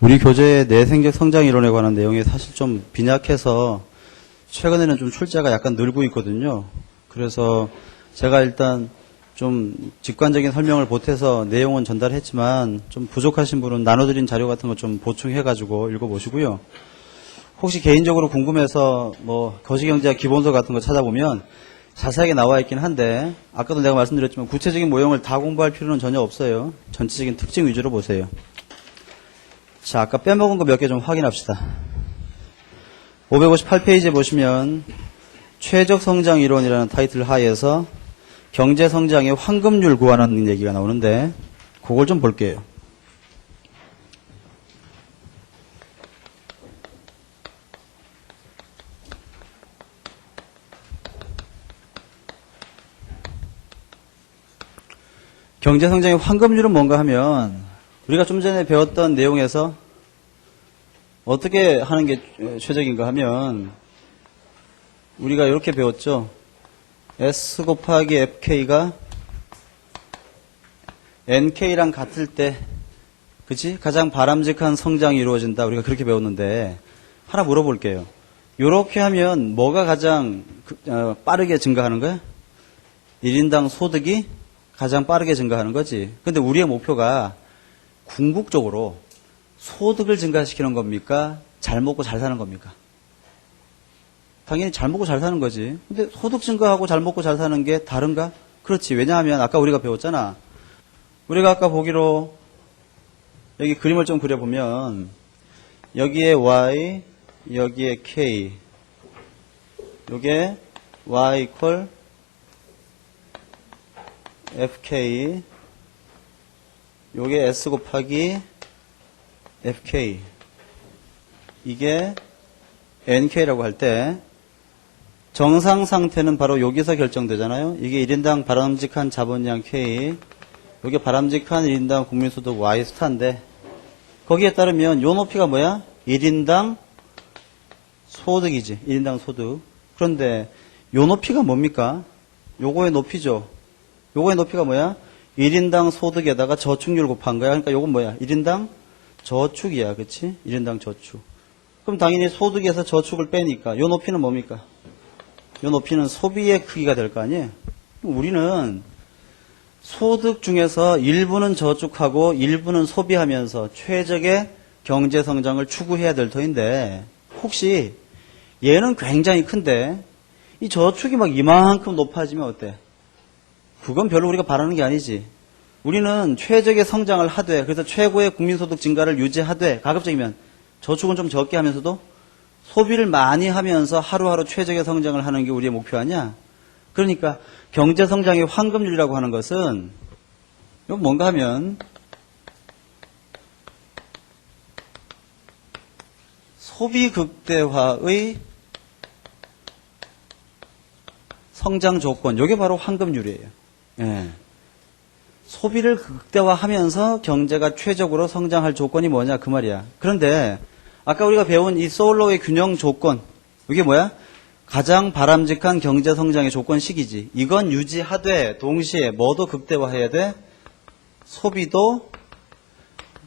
우리 교재의 내생적 성장 이론에 관한 내용이 사실 좀 빈약해서 최근에는 좀 출제가 약간 늘고 있거든요. 그래서 제가 일단 좀 직관적인 설명을 못해서 내용은 전달했지만 좀 부족하신 분은 나눠드린 자료 같은 거 좀 보충해가지고 읽어보시고요. 혹시 개인적으로 궁금해서 뭐 거시경제학 기본서 같은 거 찾아보면 자세하게 나와 있긴 한데 아까도 내가 말씀드렸지만 구체적인 모형을 다 공부할 필요는 전혀 없어요. 전체적인 특징 위주로 보세요. 자, 아까 빼먹은 거 몇 개 좀 확인합시다. 558페이지에 보시면 최적 성장 이론이라는 타이틀 하에서 경제 성장의 황금률 구하는 얘기가 나오는데 그걸 좀 볼게요. 경제 성장의 황금률은 뭔가 하면 우리가 좀 전에 배웠던 내용에서 어떻게 하는 게 최적인가 하면 우리가 이렇게 배웠죠. S 곱하기 FK가 NK랑 같을 때 그치? 가장 바람직한 성장이 이루어진다. 우리가 그렇게 배웠는데 하나 물어볼게요. 이렇게 하면 뭐가 가장 빠르게 증가하는 거야? 1인당 소득이 가장 빠르게 증가하는 거지. 근데 우리의 목표가 궁극적으로 소득을 증가시키는 겁니까? 잘 먹고 잘 사는 겁니까? 당연히 잘 먹고 잘 사는 거지. 근데 소득 증가하고 잘 먹고 잘 사는 게 다른가? 그렇지. 왜냐하면 아까 우리가 배웠잖아. 우리가 아까 보기로 여기 그림을 좀 그려보면 여기에 Y, 여기에 K, 요게 Y equal FK, 요게 S 곱하기 FK, 이게 NK라고 할 때 정상 상태는 바로 여기서 결정되잖아요. 이게 1인당 바람직한 자본량 K, 이게 바람직한 1인당 국민소득 Y 스타인데 거기에 따르면 요 높이가 뭐야? 1인당 소득이지. 1인당 소득. 그런데 요 높이가 뭡니까? 요거의 높이죠. 요거의 높이가 뭐야? 1인당 소득에다가 저축률 곱한 거야. 그러니까 요건 뭐야? 1인당 저축이야. 그치? 1인당 저축. 그럼 당연히 소득에서 저축을 빼니까 요 높이는 뭡니까? 요 높이는 소비의 크기가 될 거 아니에요? 우리는 소득 중에서 일부는 저축하고 일부는 소비하면서 최적의 경제 성장을 추구해야 될 터인데 혹시 얘는 굉장히 큰데 이 저축이 막 이만큼 높아지면 어때? 그건 별로 우리가 바라는 게 아니지. 우리는 최적의 성장을 하되 그래서 최고의 국민소득 증가를 유지하되 가급적이면 저축은 좀 적게 하면서도 소비를 많이 하면서 하루하루 최적의 성장을 하는 게 우리의 목표 아니야? 그러니까 경제성장의 황금률이라고 하는 것은 이건 뭔가 하면 소비 극대화의 성장 조건, 이게 바로 황금률이에요. 예. 소비를 극대화하면서 경제가 최적으로 성장할 조건이 뭐냐 그 말이야. 그런데 아까 우리가 배운 이 솔로의 균형 조건, 이게 뭐야? 가장 바람직한 경제 성장의 조건식이지. 이건 유지하되 동시에 뭐도 극대화해야 돼? 소비도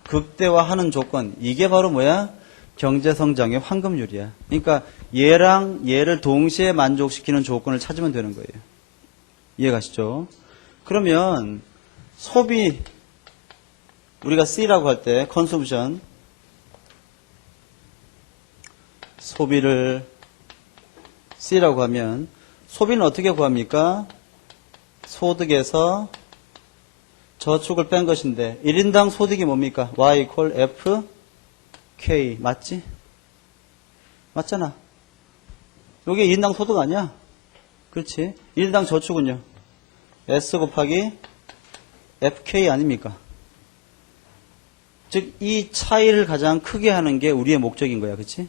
극대화하는 조건. 이게 바로 뭐야? 경제 성장의 황금률이야. 그러니까 얘랑 얘를 동시에 만족시키는 조건을 찾으면 되는 거예요. 이해가시죠? 그러면 소비 우리가 C라고 할 때 컨섬션 소비를 C라고 하면 소비는 어떻게 구합니까? 소득에서 저축을 뺀 것인데 1인당 소득이 뭡니까? Y equal F K 맞지? 맞잖아. 이게 1인당 소득 아니야? 그렇지? 1인당 저축은요? S 곱하기 FK 아닙니까? 즉 이 차이를 가장 크게 하는 게 우리의 목적인 거야. 그렇지?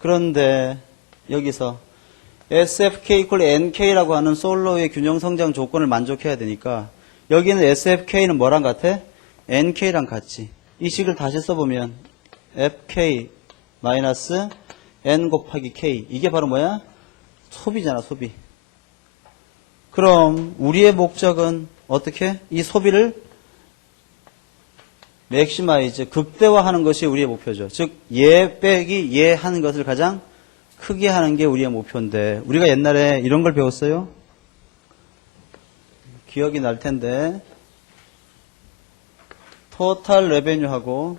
그런데 여기서 SFK equal NK라고 하는 솔로의 균형 성장 조건을 만족해야 되니까 여기는 SFK는 뭐랑 같아? NK랑 같지. 이 식을 다시 써보면 FK 마이너스 N 곱하기 K 이게 바로 뭐야? 소비잖아. 소비. 그럼 우리의 목적은 어떻게? 이 소비를 맥시마이즈, 극대화하는 것이 우리의 목표죠. 즉, 얘 빼기 얘 하는 것을 가장 크게 하는 게 우리의 목표인데, 우리가 옛날에 이런 걸 배웠어요? 기억이 날 텐데, 토탈 레베뉴하고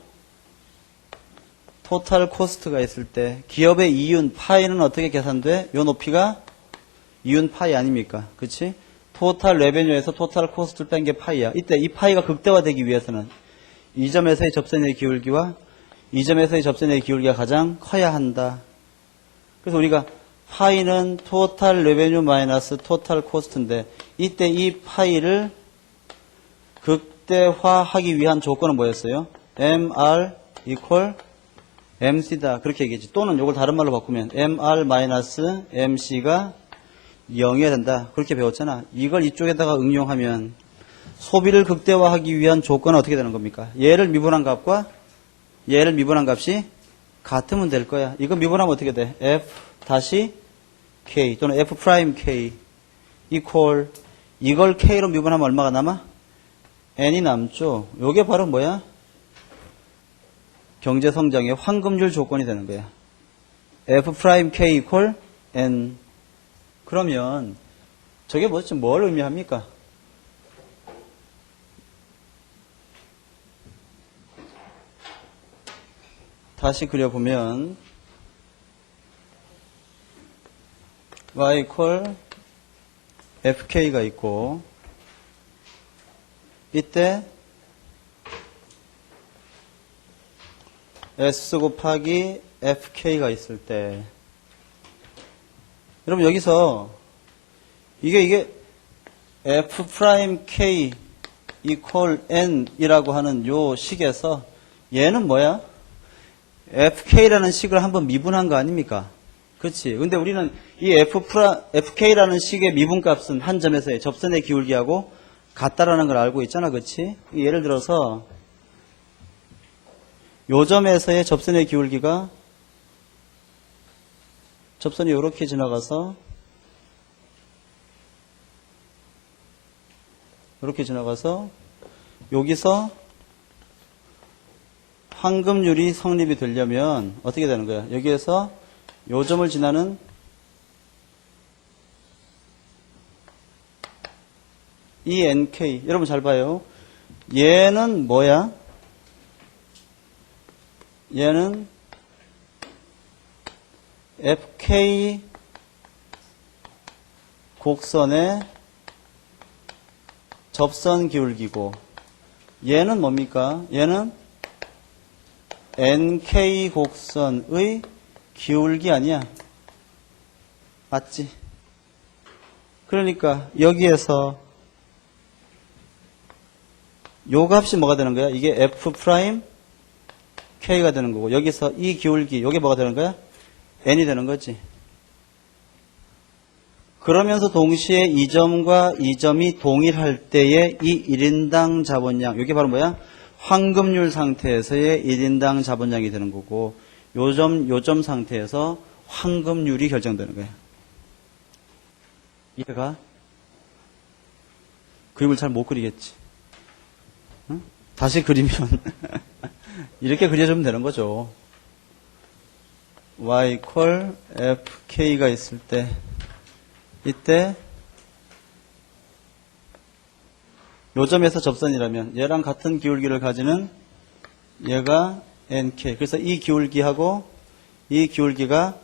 토탈 코스트가 있을 때, 기업의 이윤, 파이는 어떻게 계산돼? 요 높이가 이윤 파이 아닙니까? 그치? 토탈 레베뉴에서 토탈 코스트를 뺀 게 파이야. 이때 이 파이가 극대화되기 위해서는 이 점에서의 접선의 기울기와 이 점에서의 접선의 기울기가 가장 커야 한다. 그래서 우리가 파이는 토탈 레베뉴 마이너스 토탈 코스트인데 이때 이 파이를 극대화하기 위한 조건은 뭐였어요? MR equal MC다. 그렇게 얘기했지. 또는 이걸 다른 말로 바꾸면 MR 마이너스 MC가 0이어야 된다. 그렇게 배웠잖아. 이걸 이쪽에다가 응용하면 소비를 극대화하기 위한 조건은 어떻게 되는 겁니까? 얘를 미분한 값과 얘를 미분한 값이 같으면 될 거야. 이거 미분하면 어떻게 돼? F 다시 K 또는 F 프라임 K equal 이걸 K로 미분하면 얼마가 남아? N이 남죠. 요게 바로 뭐야? 경제 성장의 황금률 조건이 되는 거야. F 프라임 K equal N. 그러면 저게 뭐지? 뭘 의미합니까? 다시 그려보면 y equal fk가 있고 이때 s 곱하기 fk가 있을 때 여러분 여기서 이게 f 프라임 k equal n 이라고 하는 요 식에서 얘는 뭐야? fk라는 식을 한번 미분한 거 아닙니까? 그렇지. 근데 우리는 이 fk라는 식의 미분값은 한 점에서의 접선의 기울기하고 같다라는 걸 알고 있잖아. 그렇지? 예를 들어서 요 점에서의 접선의 기울기가 접선이 이렇게 지나가서 이렇게 지나가서 여기서 황금률이 성립이 되려면 어떻게 되는 거야? 여기에서 요 점을 지나는 이 NK 여러분 잘 봐요. 얘는 뭐야? 얘는 FK 곡선의 접선 기울기고 얘는 뭡니까? 얘는 NK 곡선의 기울기 아니야? 맞지? 그러니까 여기에서 요 값이 뭐가 되는 거야? 이게 F 프라임 K가 되는 거고 여기서 이 기울기 요게 뭐가 되는 거야? N이 되는 거지. 그러면서 동시에 이 점과 이 점이 동일할 때의 이 1인당 자본량 이게 바로 뭐야? 황금률 상태에서의 1인당 자본량이 되는 거고 요점 상태에서 황금률이 결정되는 거야. 이해가? 그림을 잘 못 그리겠지. 응? 다시 그리면 이렇게 그려주면 되는 거죠. y equal fk가 있을 때 이때 요점에서 접선이라면 얘랑 같은 기울기를 가지는 얘가 nk. 그래서 이 기울기하고 이 기울기가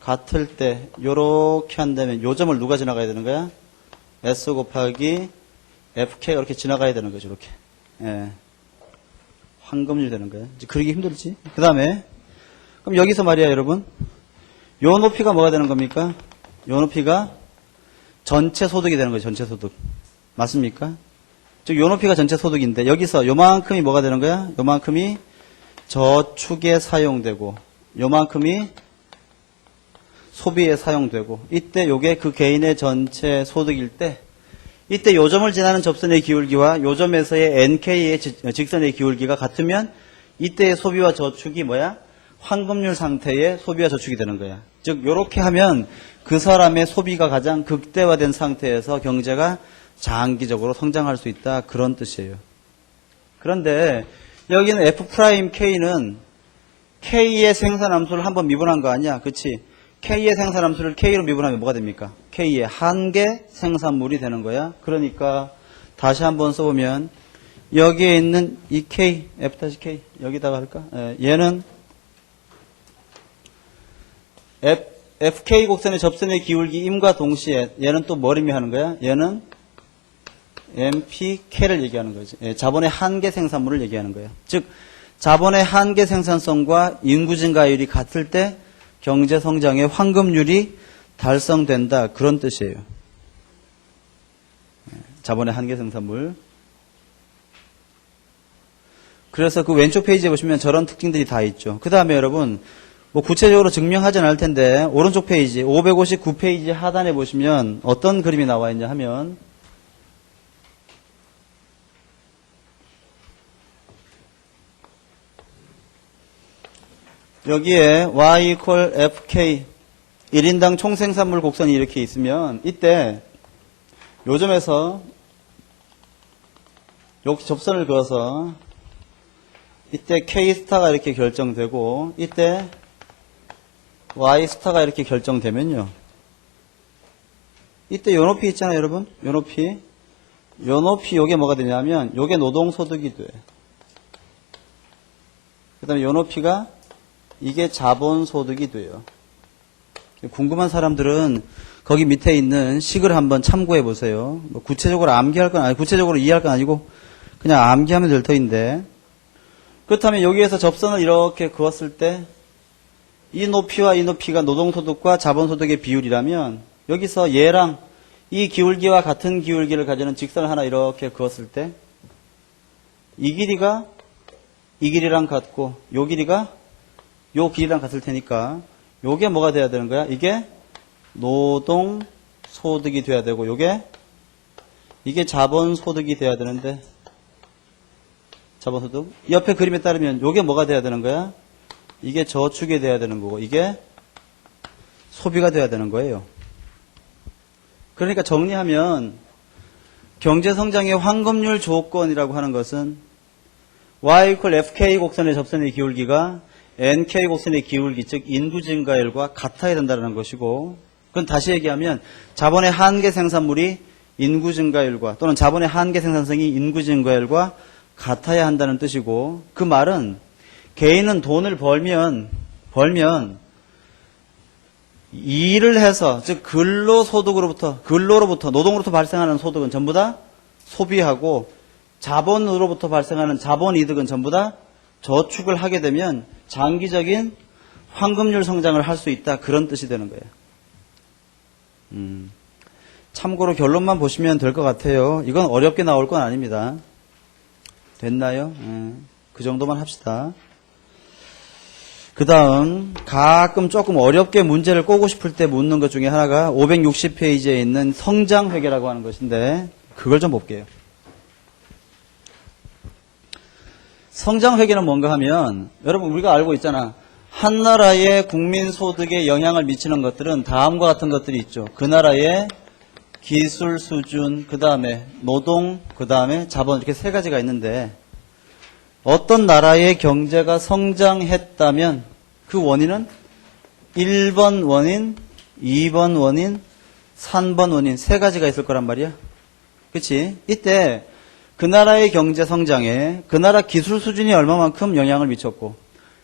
같을 때 요렇게 한다면 요점을 누가 지나가야 되는 거야? s 곱하기 fk가 이렇게 지나가야 되는 거죠. 이렇게. 예. 황금률 되는 거야. 이제 그리기 힘들지? 그 다음에 그럼 여기서 말이야 여러분 요 높이가 뭐가 되는 겁니까? 요 높이가 전체 소득이 되는 거죠. 전체 소득. 맞습니까? 즉 요 높이가 전체 소득인데 여기서 요만큼이 뭐가 되는 거야? 요만큼이 저축에 사용되고 요만큼이 소비에 사용되고 이때 요게 그 개인의 전체 소득일 때 이때 요점을 지나는 접선의 기울기와 요점에서의 NK의 직선의 기울기가 같으면 이때의 소비와 저축이 뭐야? 황금률 상태의 소비와 저축이 되는 거야. 즉 요렇게 하면 그 사람의 소비가 가장 극대화된 상태에서 경제가 장기적으로 성장할 수 있다. 그런 뜻이에요. 그런데 여기는 F'K는 K의 생산함수를 한번 미분한 거 아니야? 그치? K의 생산함수를 K로 미분하면 뭐가 됩니까? K의 한계 생산물이 되는 거야. 그러니까 다시 한번 써보면 여기에 있는 이 K, F-K 여기다가 할까? 얘는 FK 곡선의 접선의 기울기 임과 동시에 얘는 또 뭘 의미하는 거야? 얘는 MPK를 얘기하는 거지. 자본의 한계 생산물을 얘기하는 거예요. 즉 자본의 한계 생산성과 인구 증가율이 같을 때 경제 성장의 황금률이 달성된다. 그런 뜻이에요. 자본의 한계 생산물. 그래서 그 왼쪽 페이지에 보시면 저런 특징들이 다 있죠. 그 다음에 여러분 뭐 구체적으로 증명하진 않을 텐데 오른쪽 페이지 559페이지 하단에 보시면 어떤 그림이 나와 있냐 하면 여기에 y equal fk 1인당 총생산물 곡선이 이렇게 있으면 이때 요점에서 여기 접선을 그어서 이때 k 스타가 이렇게 결정되고 이때 y 스타가 이렇게 결정되면요. 이때 요 높이 있잖아요, 여러분. 요 높이. 요 높이 요게 뭐가 되냐면 요게 노동소득이 돼. 그 다음에 요 높이가 이게 자본소득이 돼요. 궁금한 사람들은 거기 밑에 있는 식을 한번 참고해 보세요. 뭐 구체적으로 암기할 건 아니, 구체적으로 이해할 건 아니고 그냥 암기하면 될 터인데. 그렇다면 여기에서 접선을 이렇게 그었을 때 이 높이와 이 높이가 노동소득과 자본소득의 비율이라면 여기서 얘랑 이 기울기와 같은 기울기를 가지는 직선을 하나 이렇게 그었을 때 이 길이가 이 길이랑 같고 요 길이가 요 길이랑 같을 테니까 요게 뭐가 돼야 되는 거야? 이게 노동소득이 돼야 되고 이게 자본소득이 돼야 되는데 자본소득 옆에 그림에 따르면 요게 뭐가 돼야 되는 거야? 이게 저축이 돼야 되는 거고 이게 소비가 돼야 되는 거예요. 그러니까 정리하면 경제성장의 황금률 조건이라고 하는 것은 y equal fk 곡선의 접선의 기울기가 nk 곡선의 기울기 즉 인구 증가율과 같아야 된다는 것이고 그건 다시 얘기하면 자본의 한계 생산물이 인구 증가율과 또는 자본의 한계 생산성이 인구 증가율과 같아야 한다는 뜻이고 그 말은 개인은 돈을 벌면 일을 해서 즉 근로로부터 노동으로부터 발생하는 소득은 전부 다 소비하고 자본으로부터 발생하는 자본이득은 전부 다 저축을 하게 되면 장기적인 황금률 성장을 할 수 있다. 그런 뜻이 되는 거예요. 참고로 결론만 보시면 될 것 같아요. 이건 어렵게 나올 건 아닙니다. 됐나요? 그 정도만 합시다. 그 다음 가끔 조금 어렵게 문제를 꼬고 싶을 때 묻는 것 중에 하나가 560페이지에 있는 성장회계라고 하는 것인데 그걸 좀 볼게요. 성장회계는 뭔가 하면 여러분 우리가 알고 있잖아. 한 나라의 국민소득에 영향을 미치는 것들은 다음과 같은 것들이 있죠. 그 나라의 기술 수준, 그 다음에 노동, 그 다음에 자본 이렇게 세 가지가 있는데 어떤 나라의 경제가 성장했다면 그 원인은 1번 원인, 2번 원인, 3번 원인 세 가지가 있을 거란 말이야. 그치? 이때 그 나라의 경제 성장에 그 나라 기술 수준이 얼마만큼 영향을 미쳤고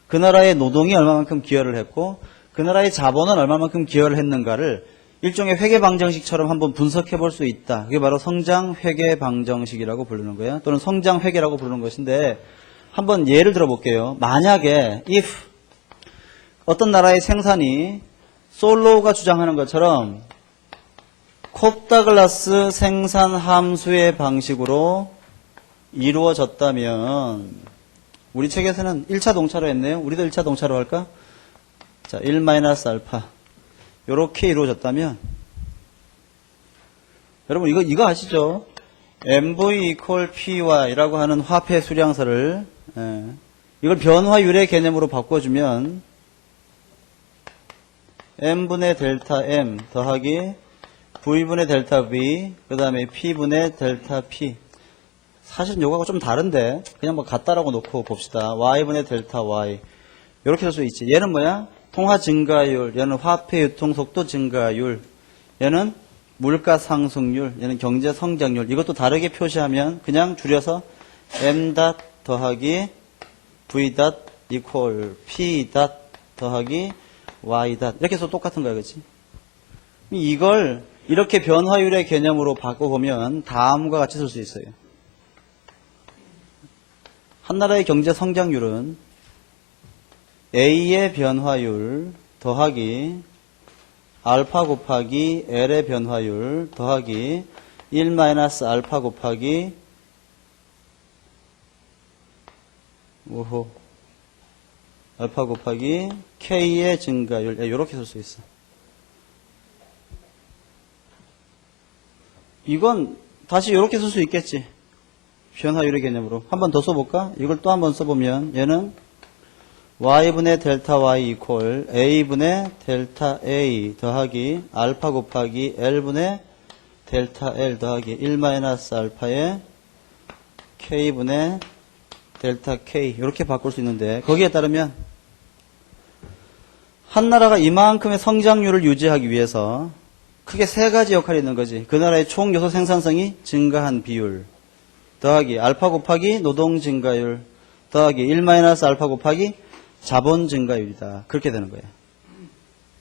그 나라의 노동이 얼마만큼 기여를 했고 그 나라의 자본은 얼마만큼 기여를 했는가를 일종의 회계방정식처럼 한번 분석해 볼 수 있다. 그게 바로 성장회계방정식이라고 부르는 거예요. 또는 성장회계라고 부르는 것인데 한번 예를 들어 볼게요. 만약에 if 어떤 나라의 생산이 솔로우가 주장하는 것처럼 콥다글라스 생산 함수의 방식으로 이루어졌다면 우리 책에서는 1차 동차로 했네요. 우리도 1차 동차로 할까? 자, 1-알파 이렇게 이루어졌다면 여러분 이거 아시죠? MV equal PY라고 하는 화폐 수량서를 이걸 변화율의 개념으로 바꿔주면 M분의 델타 M 더하기 V분의 델타 V 그 다음에 P분의 델타 P 사실 요거하고 좀 다른데 그냥 뭐 같다라고 놓고 봅시다. y분의 델타 y 이렇게 할 수 있지. 얘는 뭐야? 통화 증가율, 얘는 화폐 유통 속도 증가율, 얘는 물가 상승률, 얘는 경제 성장률. 이것도 다르게 표시하면 그냥 줄여서 m 닷 더하기 v 닷 이퀄 p 닷 더하기 y 닷 이렇게 해서 똑같은 거야, 그렇지? 이걸 이렇게 변화율의 개념으로 바꿔보면 다음과 같이 쓸 수 있어요. 한 나라의 경제 성장률은 A의 변화율 더하기 알파 곱하기 L의 변화율 더하기 1-알파 곱하기 알파 곱하기 K의 증가율 이렇게 쓸 수 있어. 이건 다시 이렇게 쓸 수 있겠지. 변화율의 개념으로. 한 번 더 써볼까? 이걸 또 한 번 써보면 얘는 y분의 델타 y 이퀄 a분의 델타 a 더하기 알파 곱하기 l분의 델타 l 더하기 1-알파의 k분의 델타 k 이렇게 바꿀 수 있는데 거기에 따르면 한 나라가 이만큼의 성장률을 유지하기 위해서 크게 세 가지 역할이 있는 거지. 그 나라의 총 요소 생산성이 증가한 비율 더하기 알파 곱하기 노동 증가율 더하기 1-알파 곱하기 자본 증가율이다. 그렇게 되는 거예요.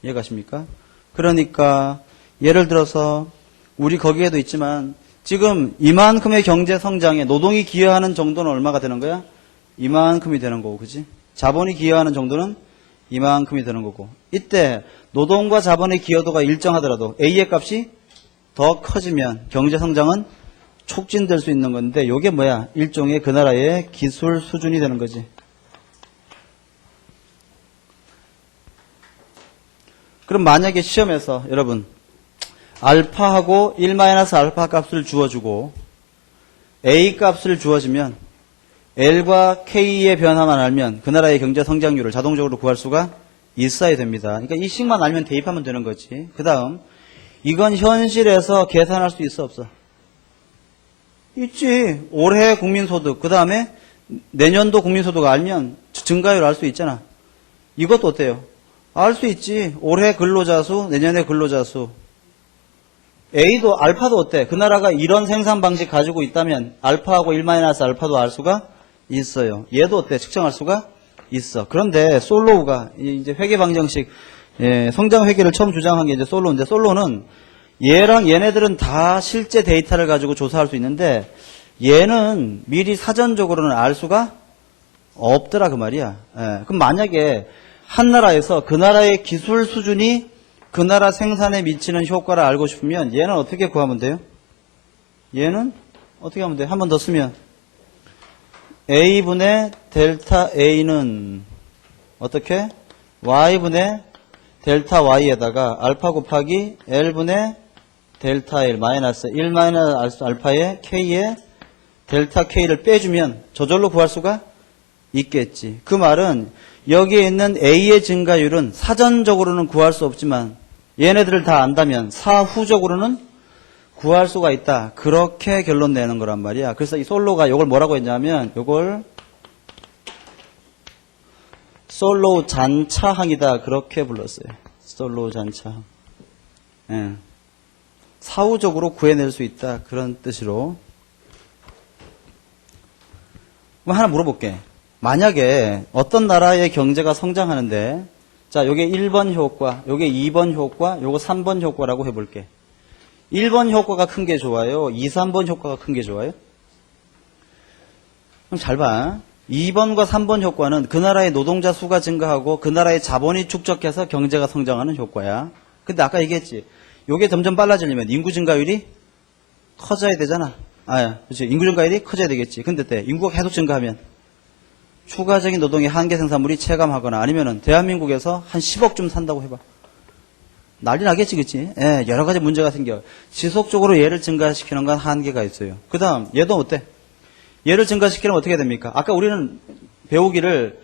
이해가십니까? 그러니까 예를 들어서 우리 거기에도 있지만 지금 이만큼의 경제 성장에 노동이 기여하는 정도는 얼마가 되는 거야? 이만큼이 되는 거고, 그지? 자본이 기여하는 정도는 이만큼이 되는 거고. 이때 노동과 자본의 기여도가 일정하더라도 A의 값이 더 커지면 경제 성장은 촉진될 수 있는 건데 이게 뭐야? 일종의 그 나라의 기술 수준이 되는 거지. 그럼 만약에 시험에서 여러분 알파하고 1-알파 값을 주어주고 A 값을 주어지면 L과 K의 변화만 알면 그 나라의 경제 성장률을 자동적으로 구할 수가 있어야 됩니다. 그러니까 이 식만 알면 대입하면 되는 거지. 그 다음 이건 현실에서 계산할 수 있어 없어? 있지. 올해 국민소득 그 다음에 내년도 국민소득 알면 증가율 알 수 있잖아. 이것도 어때요? 알 수 있지. 올해 근로자 수, 내년에 근로자 수. A도 알파도 어때? 그 나라가 이런 생산 방식 가지고 있다면 알파하고 1-알파도 알 수가 있어요. 얘도 어때? 측정할 수가 있어. 그런데 솔로우가 이제 회계 방정식 성장 회계를 처음 주장한 게 이제 솔로우인데 솔로우는 얘랑 얘네들은 다 실제 데이터를 가지고 조사할 수 있는데 얘는 미리 사전적으로는 알 수가 없더라 그 말이야. 그럼 만약에 한 나라에서 그 나라의 기술 수준이 그 나라 생산에 미치는 효과를 알고 싶으면 얘는 어떻게 구하면 돼요? 얘는 어떻게 하면 돼요? 한 번 더 쓰면 A분의 델타 A는 어떻게? Y분의 델타 Y에다가 알파 곱하기 L분의 델타 L 마이너스 1-알파의 K의 델타 K를 빼주면 저절로 구할 수가 있겠지. 그 말은 여기에 있는 A의 증가율은 사전적으로는 구할 수 없지만 얘네들을 다 안다면 사후적으로는 구할 수가 있다. 그렇게 결론 내는 거란 말이야. 그래서 이 솔로가 이걸 뭐라고 했냐면 이걸 솔로우 잔차항이다. 그렇게 불렀어요. 솔로우 잔차항. 사후적으로 구해낼 수 있다. 그런 뜻으로. 그럼 하나 물어볼게. 만약에 어떤 나라의 경제가 성장하는데 자, 요게 1번 효과, 요게 2번 효과, 요거 3번 효과라고 해볼게. 1번 효과가 큰 게 좋아요? 2, 3번 효과가 큰 게 좋아요? 그럼 잘 봐. 2번과 3번 효과는 그 나라의 노동자 수가 증가하고 그 나라의 자본이 축적해서 경제가 성장하는 효과야. 근데 아까 얘기했지. 요게 점점 빨라지려면 인구 증가율이 커져야 되잖아. 그렇지. 인구 증가율이 커져야 되겠지. 근데 인구가 계속 증가하면 추가적인 노동의 한계 생산물이 체감하거나 아니면은 대한민국에서 한 10억쯤 산다고 해봐. 난리 나겠지, 그치? 여러 가지 문제가 생겨. 지속적으로 얘를 증가시키는 건 한계가 있어요. 그 다음, 얘도 어때? 얘를 증가시키려면 어떻게 됩니까? 아까 우리는 배우기를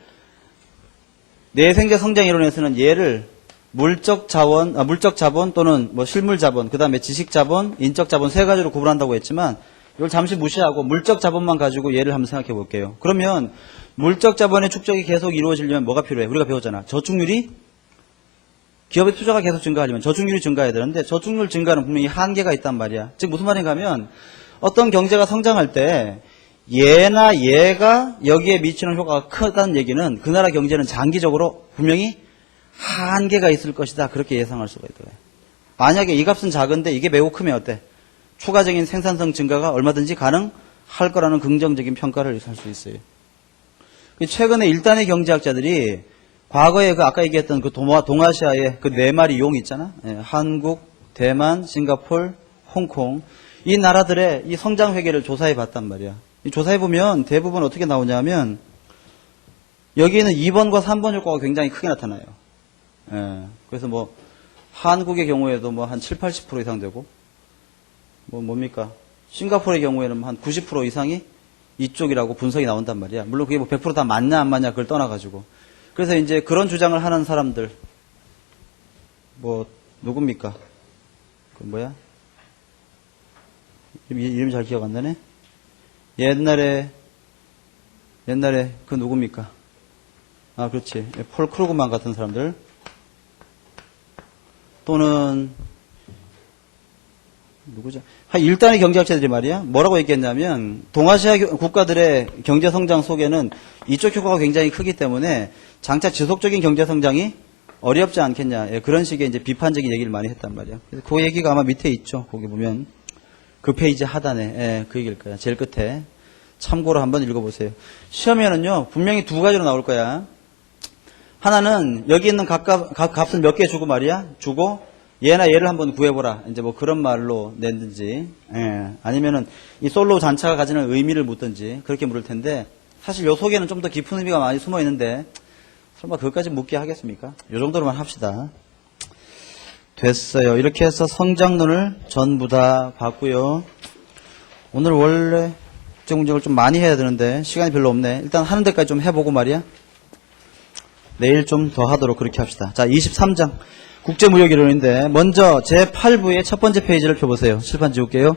내생계 성장 이론에서는 얘를 물적 자본 또는 뭐 실물 자본, 그 다음에 지식 자본, 인적 자본 세 가지로 구분한다고 했지만 이걸 잠시 무시하고 물적 자본만 가지고 예를 한번 생각해 볼게요. 그러면 물적 자본의 축적이 계속 이루어지려면 뭐가 필요해? 우리가 배웠잖아. 저축률이 기업의 투자가 계속 증가하려면 저축률이 증가해야 되는데 저축률 증가는 분명히 한계가 있단 말이야. 즉 무슨 말인가 하면 어떤 경제가 성장할 때 얘나 얘가 여기에 미치는 효과가 크다는 얘기는 그 나라 경제는 장기적으로 분명히 한계가 있을 것이다. 그렇게 예상할 수가 있더라고요. 만약에 이 값은 작은데 이게 매우 크면 어때? 추가적인 생산성 증가가 얼마든지 가능할 거라는 긍정적인 평가를 할 수 있어요. 최근에 일단의 경제학자들이 과거에 그 아까 얘기했던 그 동아시아의 그 네 마리 용 있잖아. 예, 한국, 대만, 싱가포르, 홍콩 이 나라들의 이 성장 회계를 조사해 봤단 말이야. 이 조사해 보면 대부분 어떻게 나오냐면 여기에는 2번과 3번 효과가 굉장히 크게 나타나요. 예, 그래서 뭐 한국의 경우에도 뭐 한 7, 80% 이상 되고 뭡니까? 싱가포르의 경우에는 한 90% 이상이 이쪽이라고 분석이 나온단 말이야. 물론 그게 뭐 100% 다 맞냐 안 맞냐 그걸 떠나가지고. 그래서 이제 그런 주장을 하는 사람들 뭐 누굽니까? 그 뭐야? 이름이 잘 기억 안 나네? 옛날에 그 누굽니까? 아 그렇지. 폴 크루그만 같은 사람들 또는 누구죠? 일단의 경제학자들이 말이야 뭐라고 얘기했냐면 동아시아 국가들의 경제 성장 속에는 이쪽 효과가 굉장히 크기 때문에 장차 지속적인 경제 성장이 어렵지 않겠냐. 예, 그런 식의 이제 비판적인 얘기를 많이 했단 말이야. 그래서 그 얘기가 아마 밑에 있죠. 거기 보면 그 페이지 하단에 예, 그 얘기일 거야. 제일 끝에 참고로 한번 읽어보세요. 시험에는요 분명히 두 가지로 나올 거야. 하나는 여기 있는 값을 몇 개 주고 말이야. 주고 얘나 얘를 한번 구해보라. 이제 뭐 그런 말로 냈든지, 예. 아니면은 이 솔로우 잔차가 가지는 의미를 묻든지 그렇게 물을 텐데 사실 요 속에는 좀 더 깊은 의미가 많이 숨어 있는데 설마 그것까지 묻게 하겠습니까? 요 정도로만 합시다. 됐어요. 이렇게 해서 성장론을 전부 다 봤고요. 오늘 원래 국제 문제를 좀 많이 해야 되는데 시간이 별로 없네. 일단 하는 데까지 좀 해보고 말이야. 내일 좀 더 하도록 그렇게 합시다. 자, 23장. 국제무역이론인데 먼저 제8부의 첫 번째 페이지를 펴보세요. 칠판 지울게요.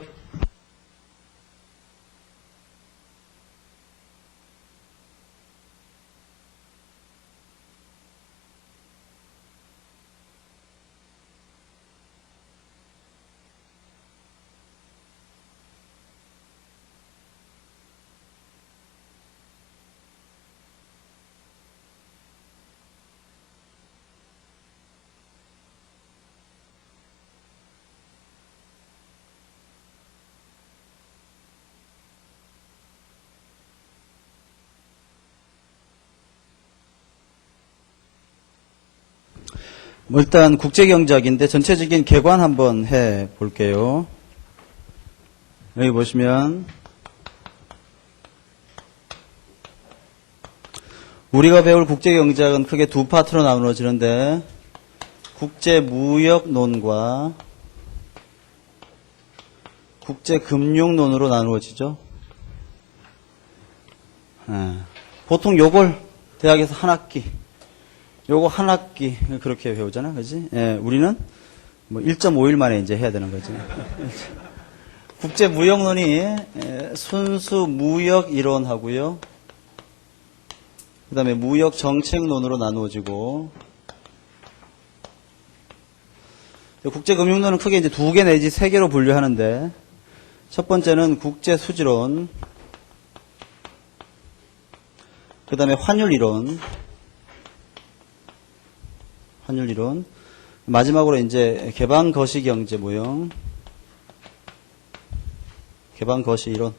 일단 국제경제학인데 전체적인 개관 한번 해 볼게요. 여기 보시면 우리가 배울 국제경제학은 크게 두 파트로 나누어지는데 국제무역론과 국제금융론으로 나누어지죠. 보통 요걸 대학에서 한 학기 요거 한 학기 그렇게 배우잖아, 그지? 예, 우리는 뭐 1.5일 만에 이제 해야 되는 거지. 국제 무역론이 순수 무역 이론하고요. 그다음에 무역 정책론으로 나누어지고, 국제 금융론은 크게 이제 2개 내지 3개로 분류하는데, 첫 번째는 국제 수지론, 그다음에 환율 이론. 마지막으로 이제 개방 거시 경제 모형, 개방 거시 이론.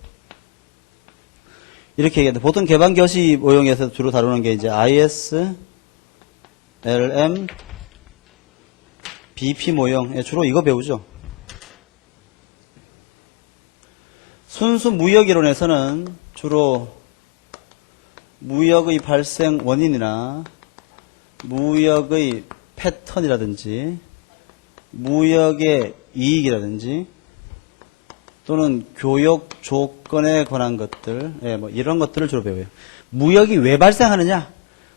이렇게 얘기하는데 보통 개방 거시 모형에서 주로 다루는 게 이제 IS, LM, BP 모형. 주로 이거 배우죠. 순수 무역 이론에서는 주로 무역의 발생 원인이나 무역의 패턴이라든지 무역의 이익이라든지 또는 교역 조건에 관한 것들, 뭐 이런 것들을 주로 배워요. 무역이 왜 발생하느냐,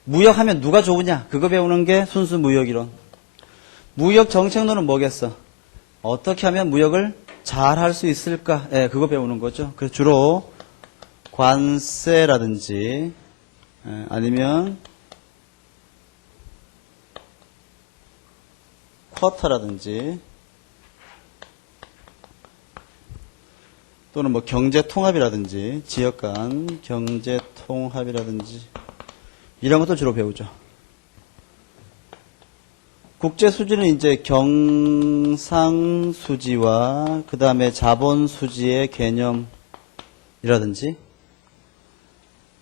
무역하면 누가 좋으냐, 그거 배우는 게 순수 무역이론. 무역 정책론은 뭐겠어? 어떻게 하면 무역을 잘 할 수 있을까? 예, 그거 배우는 거죠. 그래서 주로 관세라든지 아니면 쿼터라든지 또는 뭐 경제통합이라든지 지역 간 경제통합이라든지 이런 것도 주로 배우죠. 국제수지는 이제 경상수지와 그 다음에 자본수지의 개념이라든지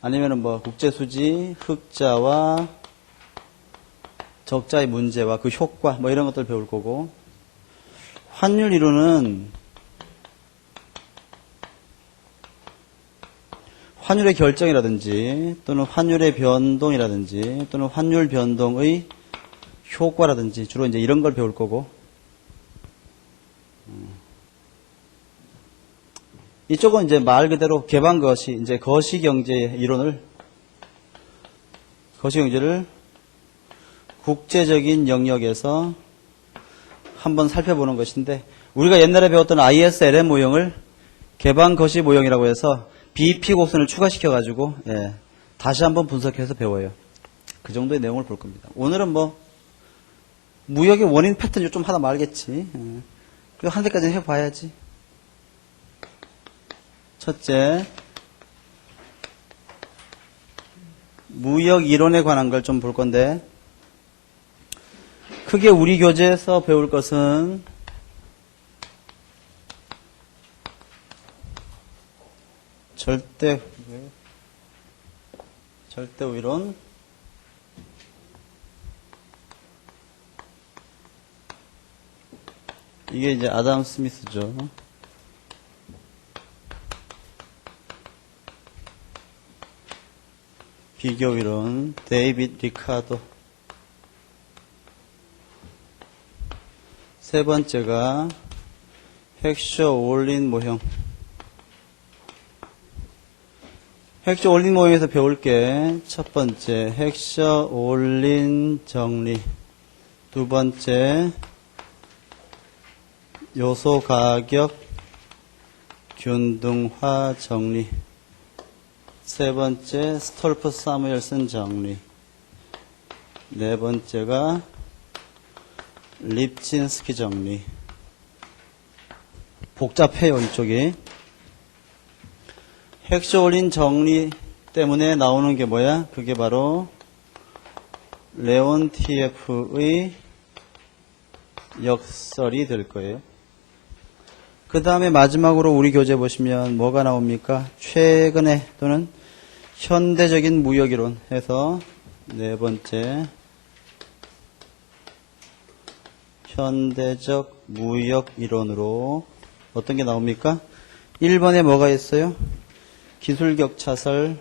아니면은 뭐 국제수지 흑자와 적자의 문제와 그 효과 뭐 이런 것들 배울 거고, 환율 이론은 환율의 결정이라든지 또는 환율의 변동이라든지 또는 환율 변동의 효과라든지 주로 이제 이런 걸 배울 거고, 이쪽은 이제 말 그대로 개방거시, 이제 거시경제의 이론을, 거시경제를 국제적인 영역에서 한번 살펴보는 것인데, 우리가 옛날에 배웠던 ISLM 모형을 개방거시 모형이라고 해서 BP 곡선을 추가시켜가지고, 예, 다시 한번 분석해서 배워요. 그 정도의 내용을 볼 겁니다. 오늘은 뭐, 무역의 원인 패턴 좀 하다 말겠지. 예. 그리고 한 대까지는 해봐야지. 첫째, 무역 이론에 관한 걸 좀 볼 건데, 크게 우리 교재에서 배울 것은 절대우 이론, 이게 이제 아담 스미스죠. 비교 이론, 데이빗 리카도. 세 번째가 헥셔 올린 모형. 헥셔 올린 모형에서 배울 게 첫 번째 헥셔 올린 정리, 두 번째 요소 가격 균등화 정리, 세 번째 스톨프 사무엘슨 정리, 네 번째가 립친스키 정리. 복잡해요, 이쪽이. 헥셔 올린 정리 때문에 나오는 게 뭐야? 그게 바로 레온티에프의 역설이 될 거예요. 그 다음에 마지막으로 우리 교재 보시면 뭐가 나옵니까? 최근에 또는 현대적인 무역이론 해서 네 번째 현대적 무역이론으로 어떤 게 나옵니까? 1번에 뭐가 있어요? 기술격 차설,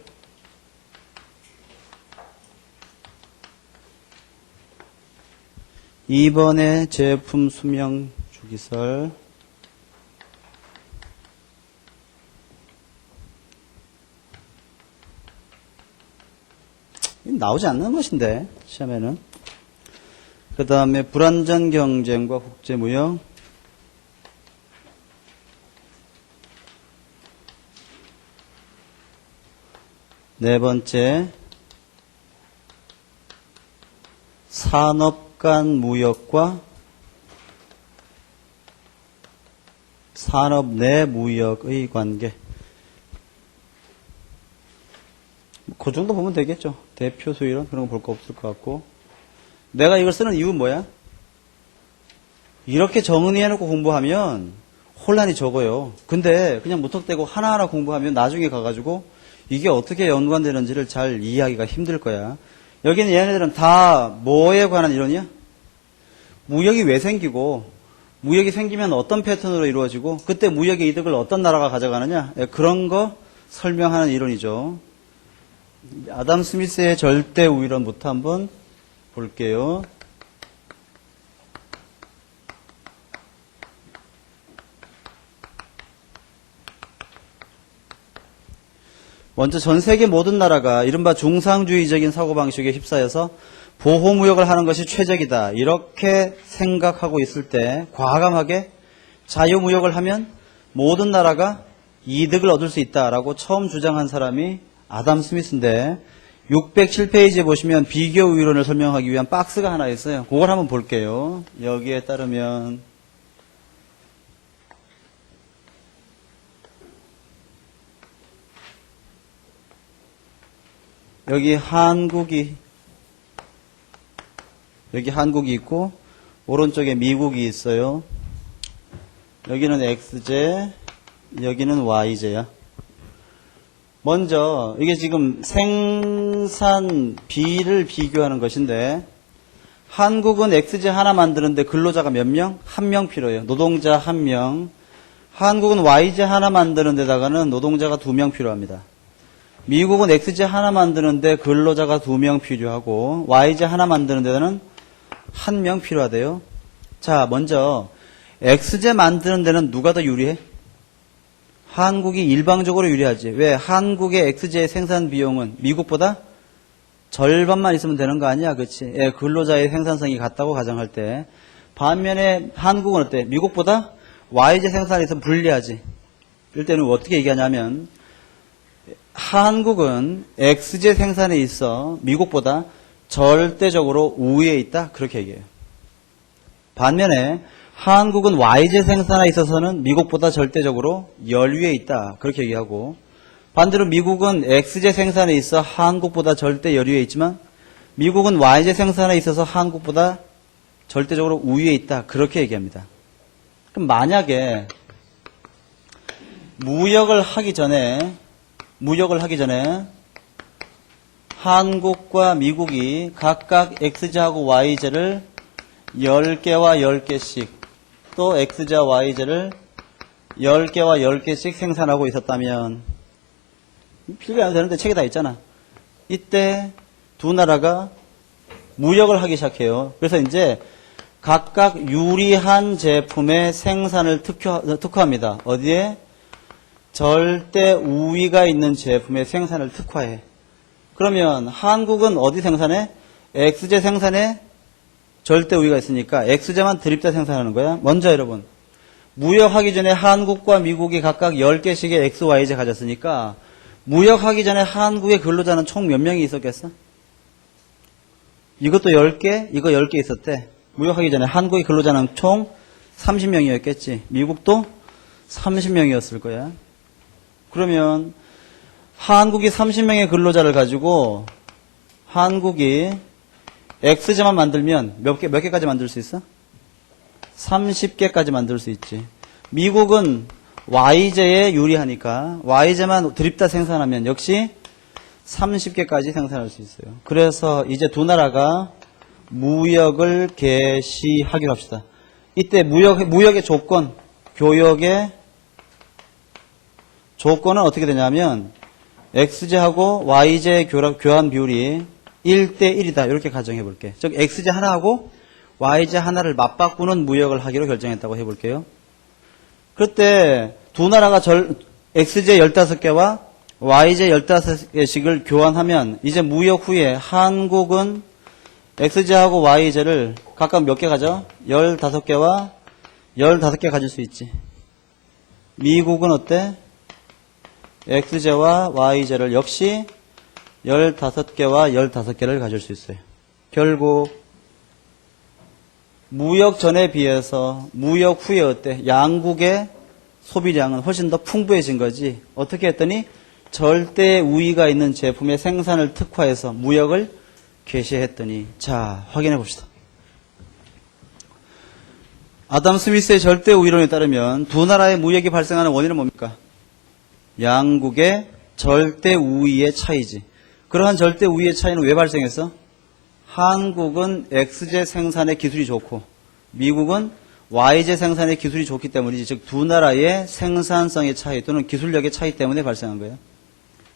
2번에 제품 수명 주기설, 나오지 않는 것인데 시험에는. 그 다음에 불완전 경쟁과 국제무역, 네 번째 산업 간 무역과 산업 내 무역의 관계. 그 정도 보면 되겠죠. 대표 수이론 그런 거 볼 거 없을 것 같고. 내가 이걸 쓰는 이유는 뭐야? 이렇게 정리해놓고 공부하면 혼란이 적어요. 근데 그냥 무턱대고 하나하나 공부하면 나중에 가가지고 이게 어떻게 연관되는지를 잘 이해하기가 힘들 거야. 여기는 얘네들은 다 뭐에 관한 이론이야? 무역이 왜 생기고, 무역이 생기면 어떤 패턴으로 이루어지고, 그때 무역의 이득을 어떤 나라가 가져가느냐, 그런 거 설명하는 이론이죠. 아담 스미스의 절대 우위론부터 한번 볼게요. 먼저 전 세계 모든 나라가 이른바 중상주의적인 사고방식에 휩싸여서 보호무역을 하는 것이 최적이다, 이렇게 생각하고 있을 때 과감하게 자유무역을 하면 모든 나라가 이득을 얻을 수 있다라고 처음 주장한 사람이 아담 스미스인데 607페이지에 보시면 비교 이론을 설명하기 위한 박스가 하나 있어요. 그걸 한번 볼게요. 여기에 따르면 여기 한국이 있고 오른쪽에 미국이 있어요. 여기는 X제, 여기는 Y제야. 먼저 이게 지금 생산비를 비교하는 것인데 한국은 X제 하나 만드는데 근로자가 몇 명? 1명 필요해요. 노동자 1명. 한국은 Y제 하나 만드는 데다가는 노동자가 2명 필요합니다. 미국은 X제 하나 만드는데 근로자가 2명 필요하고 Y제 하나 만드는 데는 1명 필요하대요. 자, 먼저 X제 만드는 데는 누가 더 유리해? 한국이 일방적으로 유리하지. 왜? 한국의 X제 생산 비용은 미국보다 절반만 있으면 되는 거 아니야? 그렇지? 예, 근로자의 생산성이 같다고 가정할 때. 반면에 한국은 어때? 미국보다 Y제 생산에 있으면 불리하지. 이럴 때는 어떻게 얘기하냐면 한국은 X제 생산에 있어 미국보다 절대적으로 우위에 있다. 그렇게 얘기해요. 반면에 한국은 Y제 생산에 있어서는 미국보다 절대적으로 열위에 있다. 그렇게 얘기하고 반대로 미국은 X제 생산에 있어 한국보다 절대 열위에 있지만 미국은 Y제 생산에 있어서 한국보다 절대적으로 우위에 있다. 그렇게 얘기합니다. 그럼 만약에 무역을 하기 전에 한국과 미국이 각각 X제하고 Y제를 10개와 10개씩 또 X제와 Y제를 10개와 10개씩 생산하고 있었다면 필기 안 되는데 책에 다 있잖아. 이때 두 나라가 무역을 하기 시작해요. 그래서 이제 각각 유리한 제품의 생산을 특화합니다. 어디에? 절대 우위가 있는 제품의 생산을 특화해. 그러면 한국은 어디 생산해? X제 생산에 절대 우위가 있으니까 X제만 드립다 생산하는 거야. 먼저 여러분, 무역하기 전에 한국과 미국이 각각 10개씩의 X, Y제 가졌으니까 무역하기 전에 한국의 근로자는 총 몇 명이 있었겠어? 이것도 10개, 이거 10개 있었대. 무역하기 전에 한국의 근로자는 총 30명이었겠지. 미국도 30명이었을 거야. 그러면 한국이 30명의 근로자를 가지고 한국이 X제만 만들면 몇 개까지 만들 수 있어? 30개까지 만들 수 있지. 미국은 Y제에 유리하니까 Y제만 드립다 생산하면 역시 30개까지 생산할 수 있어요. 그래서 이제 두 나라가 무역을 개시하기로 합시다. 이때 무역의 조건, 교역의 조건은 어떻게 되냐면 X제하고 Y제의 교환 비율이 1대1이다. 이렇게 가정해 볼게. 즉 X제 하나하고 Y제 하나를 맞바꾸는 무역을 하기로 결정했다고 해볼게요. 그때 두 나라가 X제 15개와 Y제 15개씩을 교환하면 이제 무역 후에 한국은 X제하고 Y제를 각각 몇 개 가져? 15개와 15개 가질 수 있지. 미국은 어때? X제와 Y제를 역시 15개와 15개를 가질 수 있어요. 결국 무역 전에 비해서 무역 후에 어때? 양국의 소비량은 훨씬 더 풍부해진 거지. 어떻게 했더니 절대 우위가 있는 제품의 생산을 특화해서 무역을 개시했더니 자, 확인해 봅시다. 아담 스미스의 절대 우위론에 따르면 두 나라의 무역이 발생하는 원인은 뭡니까? 양국의 절대 우위의 차이지. 그러한 절대 우위의 차이는 왜 발생했어? 한국은 X제 생산의 기술이 좋고 미국은 Y제 생산의 기술이 좋기 때문이지. 즉 두 나라의 생산성의 차이 또는 기술력의 차이 때문에 발생한 거예요.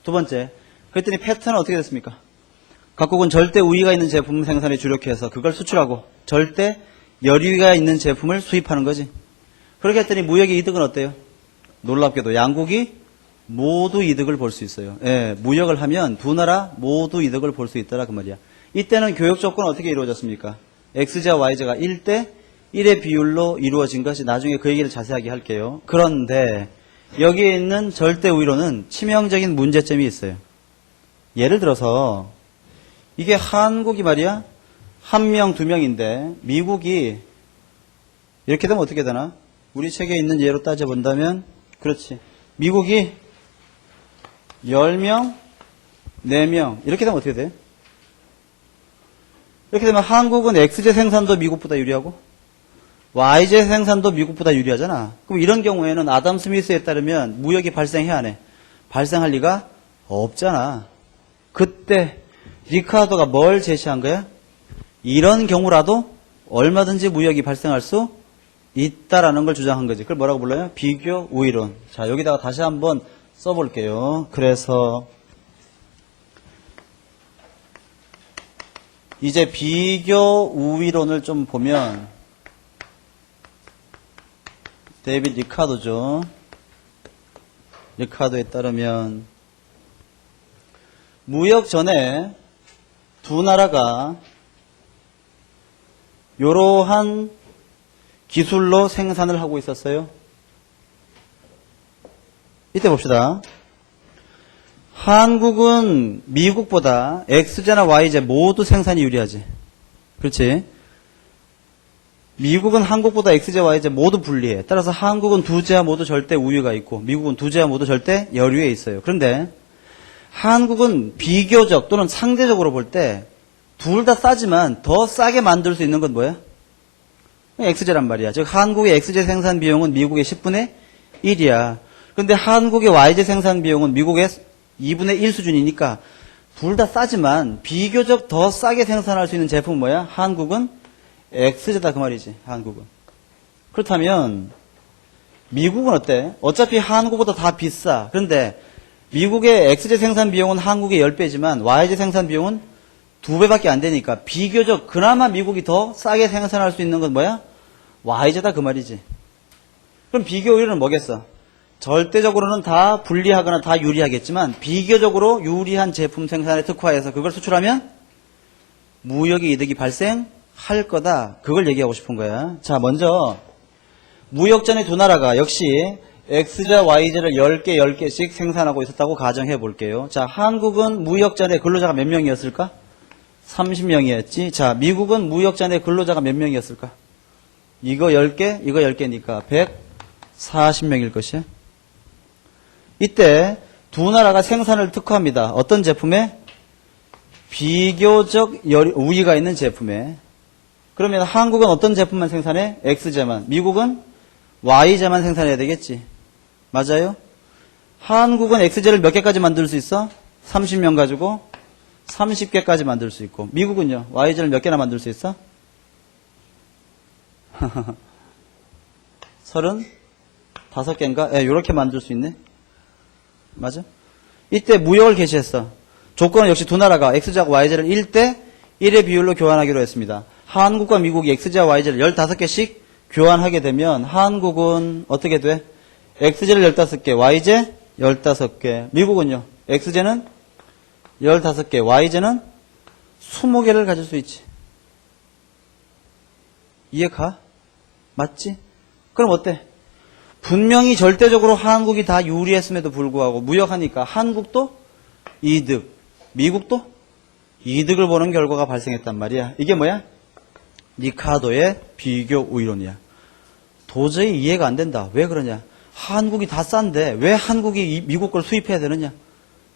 두 번째, 그랬더니 패턴은 어떻게 됐습니까? 각국은 절대 우위가 있는 제품 생산에 주력해서 그걸 수출하고 절대 열위가 있는 제품을 수입하는 거지. 그렇게 했더니 무역의 이득은 어때요? 놀랍게도 양국이 모두 이득을 볼 수 있어요. 예, 무역을 하면 두 나라 모두 이득을 볼 수 있더라 그 말이야. 이때는 교역 조건은 어떻게 이루어졌습니까? X제와 Y제가 1대 1의 비율로 이루어진 것이 나중에 그 얘기를 자세하게 할게요. 그런데 여기에 있는 절대 우위론은 치명적인 문제점이 있어요. 예를 들어서 이게 한국이 말이야 1명, 2명인데 미국이 이렇게 되면 어떻게 되나? 우리 책에 있는 예로 따져본다면 그렇지. 미국이 10명, 4명 이렇게 되면 어떻게 돼? 이렇게 되면 한국은 X제 생산도 미국보다 유리하고 Y제 생산도 미국보다 유리하잖아. 그럼 이런 경우에는 아담 스미스에 따르면 무역이 발생해야 안 해? 발생할 리가 없잖아. 그때 리카르도가 뭘 제시한 거야? 이런 경우라도 얼마든지 무역이 발생할 수 있다라는 걸 주장한 거지. 그걸 뭐라고 불러요? 비교 우위론. 자, 여기다가 다시 한번 써볼게요. 그래서 이제 비교 우위론을 좀 보면 데이빗 리카르도죠. 리카르도에 따르면 무역 전에 두 나라가 이러한 기술로 생산을 하고 있었어요. 이때 봅시다. 한국은 미국보다 X제나 Y제 모두 생산이 유리하지. 그렇지? 미국은 한국보다 X제, Y제 모두 불리해. 따라서 한국은 두 제와 모두 절대 우위가 있고 미국은 두 제와 모두 절대 열위에 있어요. 그런데 한국은 비교적 또는 상대적으로 볼 때 둘 다 싸지만 더 싸게 만들 수 있는 건 뭐야? X제란 말이야. 즉 한국의 X제 생산 비용은 미국의 10분의 1이야. 그런데 한국의 Y제 생산 비용은 미국의 2분의 1 수준이니까 둘 다 싸지만 비교적 더 싸게 생산할 수 있는 제품은 뭐야? 한국은 X제다 그 말이지. 한국은. 그렇다면 미국은 어때? 어차피 한국보다 다 비싸. 그런데 미국의 X제 생산 비용은 한국의 10배지만 Y제 생산 비용은 2배밖에 안 되니까 비교적 그나마 미국이 더 싸게 생산할 수 있는 건 뭐야? Y제다 그 말이지. 그럼 비교 우위론은 뭐겠어? 절대적으로는 다 불리하거나 다 유리하겠지만 비교적으로 유리한 제품 생산에 특화해서 그걸 수출하면 무역의 이득이 발생할 거다. 그걸 얘기하고 싶은 거야. 자, 먼저 무역전의 두 나라가 역시 X제, Y제를 10개, 10개씩 생산하고 있었다고 가정해 볼게요. 자, 한국은 무역전에 근로자가 몇 명이었을까? 30명이었지. 자, 미국은 무역전에 근로자가 몇 명이었을까? 이거 10개, 이거 10개니까 140명일 것이야. 이때 두 나라가 생산을 특화합니다. 어떤 제품에? 비교적 우위가 있는 제품에. 그러면 한국은 어떤 제품만 생산해? X제만. 미국은 Y제만 생산해야 되겠지. 맞아요? 한국은 X제를 몇 개까지 만들 수 있어? 30명 가지고 30개까지 만들 수 있고 미국은요? Y제를 몇 개나 만들 수 있어? 35개인가? 예, 이렇게 만들 수 있네. 맞아? 이때 무역을 개시했어. 조건은 역시 두 나라가 X제와 Y제를 1대 1의 비율로 교환하기로 했습니다. 한국과 미국이 X제와 Y제를 15개씩 교환하게 되면 한국은 어떻게 돼? X제를 15개, Y제 15개. 미국은요? X제는 15개, Y제는 20개를 가질 수 있지. 이해가? 맞지? 그럼 어때? 분명히 절대적으로 한국이 다 유리했음에도 불구하고 무역하니까 한국도 이득, 미국도 이득을 보는 결과가 발생했단 말이야. 이게 뭐야? 리카르도의 비교 우위론이야. 도저히 이해가 안 된다. 왜 그러냐? 한국이 다 싼데 왜 한국이 미국 걸 수입해야 되느냐?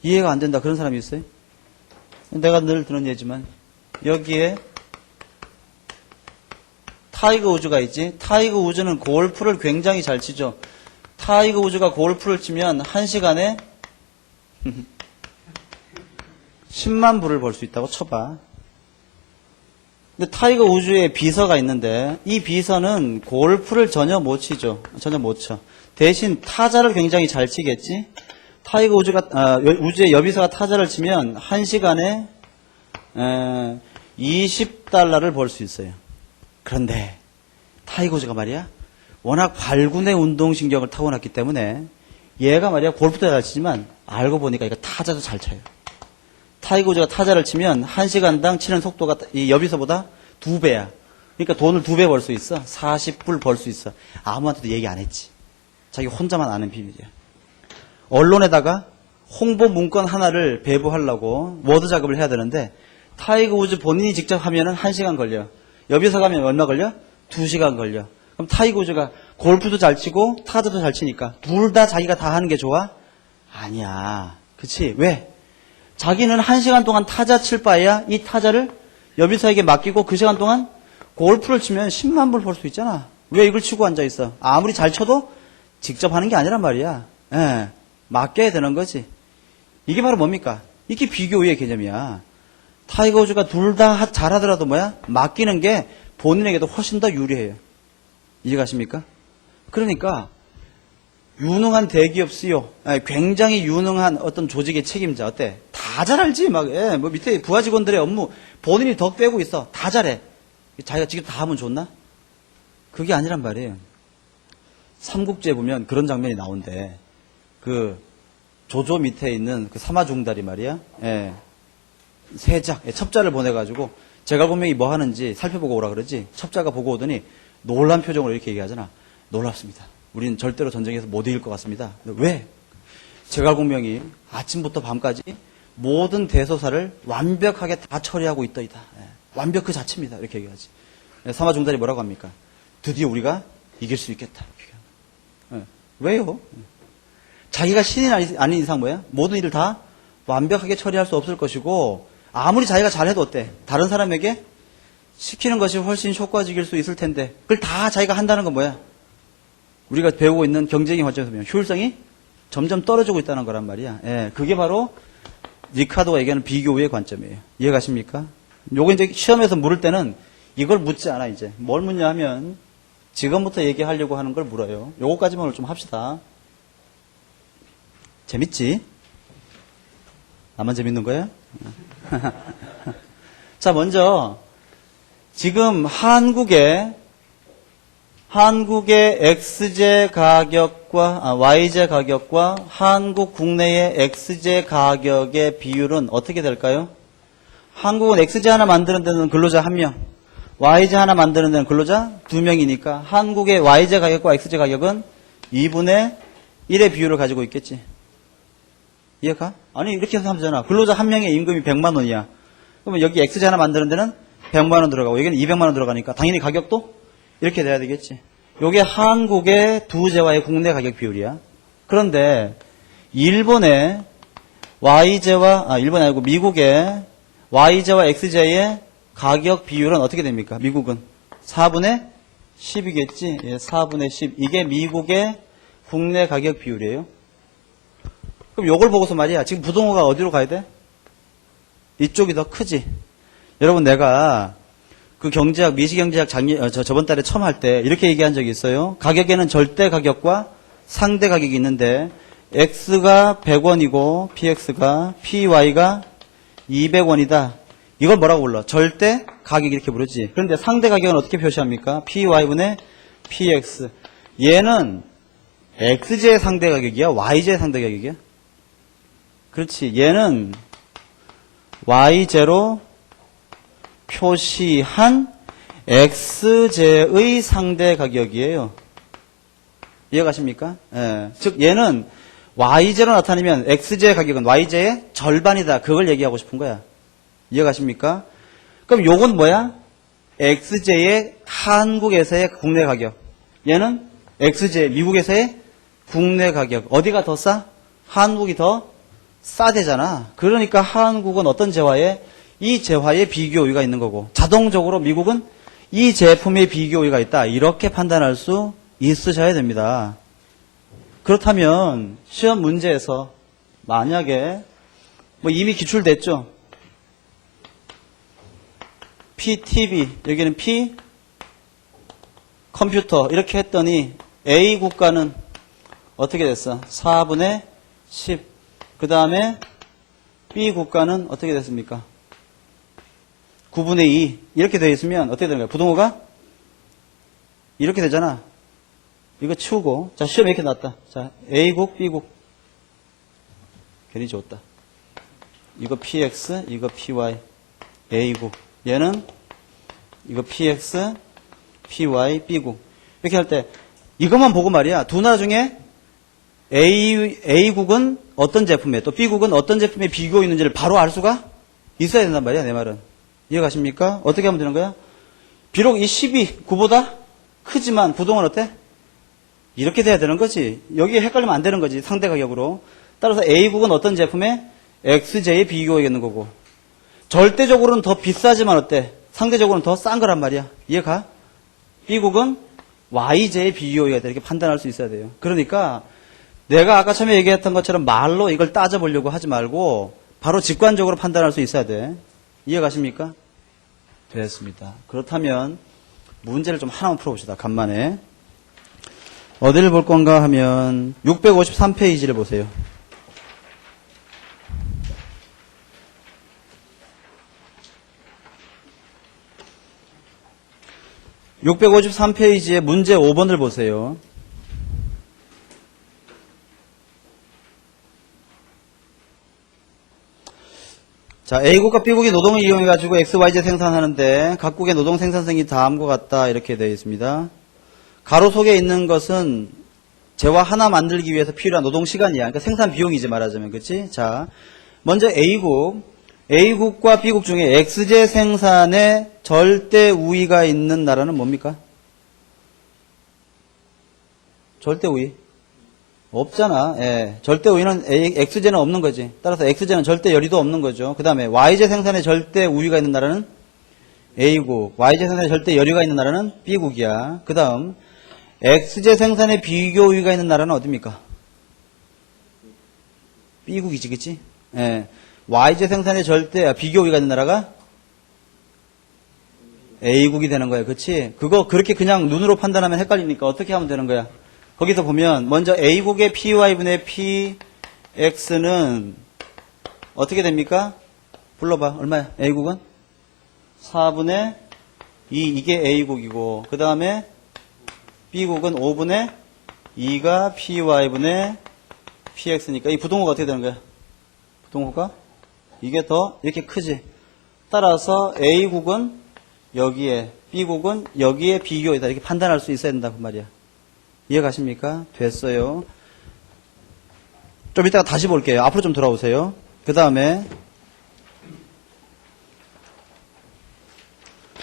이해가 안 된다. 그런 사람이 있어요? 내가 늘 들은 예지만 여기에 타이거 우즈가 있지. 타이거 우즈는 골프를 굉장히 잘 치죠. 타이거 우즈가 골프를 치면 1시간에 10만 불을 벌 수 있다고 쳐봐. 근데 타이거 우즈의 비서가 있는데 이 비서는 골프를 전혀 못 치죠. 전혀 못 쳐. 대신 타자를 굉장히 잘 치겠지. 타이거 우즈의 여비서가 타자를 치면 1시간에 20달러를 벌 수 있어요. 그런데 타이거 우즈가 말이야 워낙 발군의 운동신경을 타고났기 때문에 얘가 말이야 골프도 잘 치지만 알고 보니까 얘가 타자도 잘 쳐요. 타이거 우즈가 타자를 치면 1시간당 치는 속도가 이 여비서보다 2배야. 그러니까 돈을 2배 벌 수 있어. 40불 벌 수 있어. 아무한테도 얘기 안 했지. 자기 혼자만 아는 비밀이야. 언론에다가 홍보 문건 하나를 배부하려고 워드 작업을 해야 되는데 타이거 우즈 본인이 직접 하면은 1시간 걸려. 여기서 가면 얼마 걸려? 2시간 걸려. 그럼 타이거 우즈가 골프도 잘 치고 타자도 잘 치니까 둘 다 자기가 다 하는 게 좋아? 아니야. 그치? 왜? 자기는 1시간 동안 타자 칠 바에야 이 타자를 여비사에게 맡기고 그 시간 동안 골프를 치면 10만 불 벌 수 있잖아. 왜 이걸 치고 앉아있어? 아무리 잘 쳐도 직접 하는 게 아니란 말이야. 예, 맡겨야 되는 거지. 이게 바로 뭡니까? 이게 비교의 개념이야. 타이거 우즈가 둘 다 잘하더라도 뭐야? 맡기는 게 본인에게도 훨씬 더 유리해요. 이해가십니까? 그러니까 유능한 대기업 CEO, 굉장히 유능한 어떤 조직의 책임자, 어때? 다 잘 알지? 막, 뭐 밑에 부하 직원들의 업무 본인이 더 빼고 있어. 다 잘해. 자기가 직접 다 하면 좋나? 그게 아니란 말이에요. 삼국지에 보면 그런 장면이 나온대. 그 조조 밑에 있는 그 사마중달이 말이야. 세작, 첩자를 보내가지고 제갈공명이 뭐 하는지 살펴보고 오라 그러지. 첩자가 보고 오더니 놀란 표정으로 이렇게 얘기하잖아. 놀랍습니다. 우리는 절대로 전쟁에서 못 이길 것 같습니다. 왜? 제갈공명이 아침부터 밤까지 모든 대소사를 완벽하게 다 처리하고 있더이다. 완벽 그 자체입니다. 이렇게 얘기하지. 사마중달이 뭐라고 합니까? 드디어 우리가 이길 수 있겠다. 왜요? 자기가 신이 아닌 이상 뭐야? 모든 일을 다 완벽하게 처리할 수 없을 것이고 아무리 자기가 잘해도 어때? 다른 사람에게 시키는 것이 훨씬 효과적일 수 있을 텐데 그걸 다 자기가 한다는 건 뭐야? 우리가 배우고 있는 경쟁의 관점에서 보면 효율성이 점점 떨어지고 있다는 거란 말이야. 그게 바로 리카르도가 얘기하는 비교의 관점이에요. 이해가십니까? 요거 이제 시험에서 물을 때는 이걸 묻지 않아 이제. 뭘 묻냐 하면 지금부터 얘기하려고 하는 걸 물어요. 요거까지만 오늘 좀 합시다. 재밌지? 나만 재밌는 거야? 자, 먼저 지금 한국의 XJ 가격과 YJ 가격과 한국 국내의 XJ 가격의 비율은 어떻게 될까요? 한국은 XJ 하나 만드는 데는 근로자 1명, YJ 하나 만드는 데는 근로자 2명이니까 한국의 YJ 가격과 XJ 가격은 2분의 1의 비율을 가지고 있겠지. 이해가? 아니 이렇게 해서 하면 되잖아. 근로자 1명의 임금이 100만 원이야. 그러면 여기 XJ 하나 만드는 데는 100만 원 들어가고 여기는 200만 원 들어가니까 당연히 가격도 이렇게 돼야 되겠지. 이게 한국의 두 재화의 국내 가격 비율이야. 그런데 일본의 YJ와 일본이 아니고 미국의 YJ와 XJ의 가격 비율은 어떻게 됩니까? 미국은 4분의 10이겠지. 4분의 10. 이게 미국의 국내 가격 비율이에요. 그럼 요걸 보고서 말이야. 지금 부동호가 어디로 가야 돼? 이쪽이 더 크지. 여러분 내가 그 경제학, 미시경제학 저번 달에 처음 할 때 이렇게 얘기한 적이 있어요. 가격에는 절대 가격과 상대 가격이 있는데 X가 100원이고 PX가 PY가 200원이다. 이걸 뭐라고 불러? 절대 가격 이렇게 부르지. 그런데 상대 가격은 어떻게 표시합니까? PY분의 PX. 얘는 XJ의 상대 가격이야? YJ의 상대 가격이야? 그렇지. 얘는 YJ로 표시한 XJ의 상대 가격이에요. 이해가십니까? 즉 얘는 YJ로 나타내면 XJ 가격은 YJ의 절반이다. 그걸 얘기하고 싶은 거야. 이해가십니까? 그럼 요건 뭐야? XJ의 한국에서의 국내 가격. 얘는 XJ 미국에서의 국내 가격. 어디가 더 싸? 한국이 더 싸대잖아. 그러니까 한국은 어떤 재화에 이 재화의 비교 우위가 있는 거고 자동적으로 미국은 이 제품의 비교 우위가 있다. 이렇게 판단할 수 있으셔야 됩니다. 그렇다면 시험 문제에서 만약에 뭐 이미 기출됐죠. PTV 여기는 P 컴퓨터 이렇게 했더니 A 국가는 어떻게 됐어? 4분의 10. 그 다음에 B 국가는 어떻게 됐습니까? 9분의 2 이렇게 되어 있으면 어떻게 되는 거야? 부동호가 이렇게 되잖아. 이거 치우고 자 시험에 이렇게 나왔다. 자 A국 B국 괜히 줬다. 이거 PX 이거 PY A국 얘는 이거 PX PY, B국. 이렇게 할 때 이것만 보고 말이야. 두 나라 중에 A국은 어떤 제품에 또 B국은 어떤 제품에 비교 있는지를 바로 알 수가 있어야 된단 말이야. 내 말은. 이해가십니까? 어떻게 하면 되는 거야? 비록 이 10이 9보다 크지만 부동은 어때? 이렇게 돼야 되는 거지. 여기에 헷갈리면 안 되는 거지. 상대 가격으로. 따라서 A국은 어떤 제품에 XJ에 비교하겠는 거고. 절대적으로는 더 비싸지만 어때? 상대적으로는 더 싼 거란 말이야. 이해가? B국은 YJ에 비교해야 돼. 이렇게 판단할 수 있어야 돼요. 그러니까 내가 아까 처음에 얘기했던 것처럼 말로 이걸 따져보려고 하지 말고 바로 직관적으로 판단할 수 있어야 돼. 이해가십니까? 됐습니다. 그렇다면 문제를 좀 하나만 풀어봅시다. 간만에. 어디를 볼 건가 하면 653페이지를 보세요. 653페이지에 문제 5번을 보세요. 자, A국과 B국이 노동을 이용해가지고 XYZ 생산하는데 각국의 노동 생산성이 다음과 같다 이렇게 되어 있습니다. 가로 속에 있는 것은 재화 하나 만들기 위해서 필요한 노동 시간이야. 그러니까 생산 비용이지 말하자면, 그렇지? 자, 먼저 A국과 B국 중에 XJ 생산에 절대 우위가 있는 나라는 뭡니까? 절대 우위. 없잖아. 예. 절대 우위는 XJ는 없는 거지. 따라서 XJ는 절대 열이도 없는 거죠. 그 다음에 YJ 생산에 절대 우위가 있는 나라는 A국, YJ 생산에 절대 열이가 있는 나라는 B국이야. 그 다음 XJ 생산에 비교 우위가 있는 나라는 어디입니까? B국이지, 그치? 예. YJ 생산에 절대 비교 우위가 있는 나라가 A국이 되는 거야. 그치? 그거 그렇게 그냥 눈으로 판단하면 헷갈리니까 어떻게 하면 되는 거야? 거기서 보면 먼저 A국의 PY분의 PX는 어떻게 됩니까? 불러봐. 얼마야? A국은? 4분의 2. 이게 A국이고 그 다음에 B국은 5분의 2가 PY분의 PX니까 이 부동호가 어떻게 되는 거야? 부동호가? 이게 더 이렇게 크지? 따라서 A국은 여기에 B국은 여기에 비교이다. 이렇게 판단할 수 있어야 된다고 말이야. 이해가십니까? 됐어요. 좀 이따가 다시 볼게요. 앞으로 좀 돌아오세요. 그 다음에